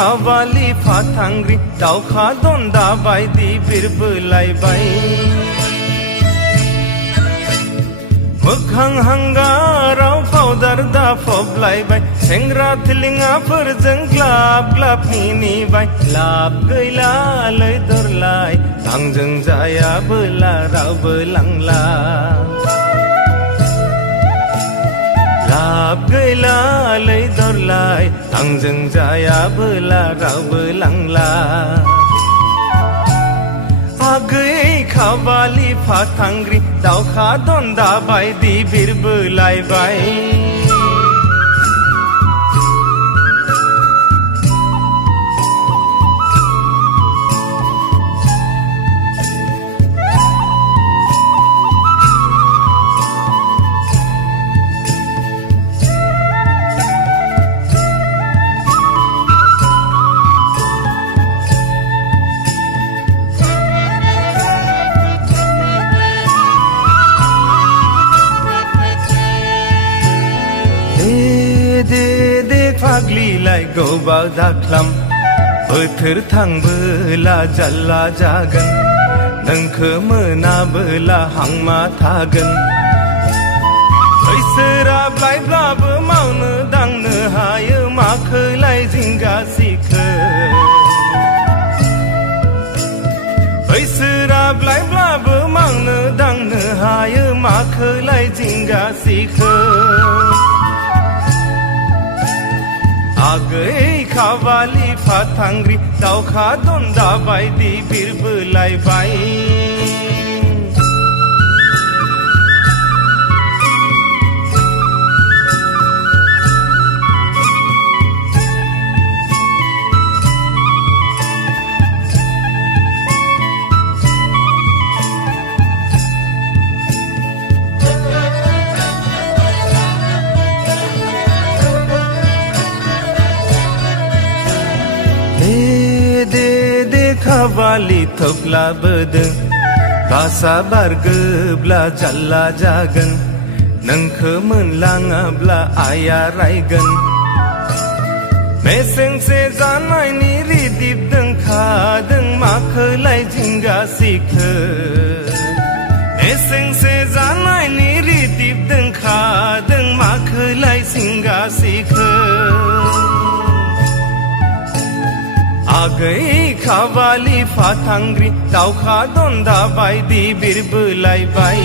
खावालि फाथांग्रि दावखा दन्दा बायदि बिरबोलायबाय मोखां हांगाराव पाउदार दाफबलायबाय सेंग्रा थिलिङाफोरजों ग्लाब ग्लाब मिनिबाय लाब गैलालै दरलाय आंजों जायाबोला रावबो लांला लाब गैलालै दरलाय आंजों जायाबोला रावबो लांला आगै खावालि फाथांग्रि दावखा दन्दा बायदि बिरबोलायबाय फाग्लिलाय गोबाव दाख्लाम बोथोर थांबोला जाल्ला जागोन नोंखो मोनाबोला हांमा थागोन बैसोराब्लायब्लाबो मावनो दांनो हायो माखोलाय जिंगा सिखो बैसोराब्लायब्लाबो मावनो दांनो हायो माखोलाय जिंगा सिखो आगै खावालि फाथांग्रि दावखा दन्दा बायदि बिरबोलायबाय खावालि थोफ्लाबोदों बासा बारगोब्ला जाल्ला जागोन नोंखो मोनलाङाब्ला आइया रायगोन मेसेंसे जानायनि रिदिब दोंखादों माखोलाय जिंगा सिखो मेसेंसे जानायनि रिदिब दोंखादों माखोलाय जिंगा सिखो आगै खावालि फाथांग्रि दावखा दन्दा बायदि बिरबोलायबाय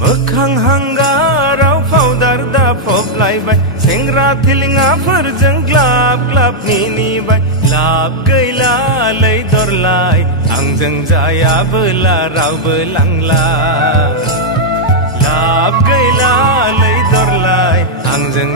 मोखां हांगाराव पाउदार दाफबलायबाय सेंग्रा थिलिङाफोरजों ग्लाब ग्लाब मिनिबाय लाब गैलालै दरलाय आंजों जायाबोला रावबो लांला लाब गैलालै दरलाय आंजों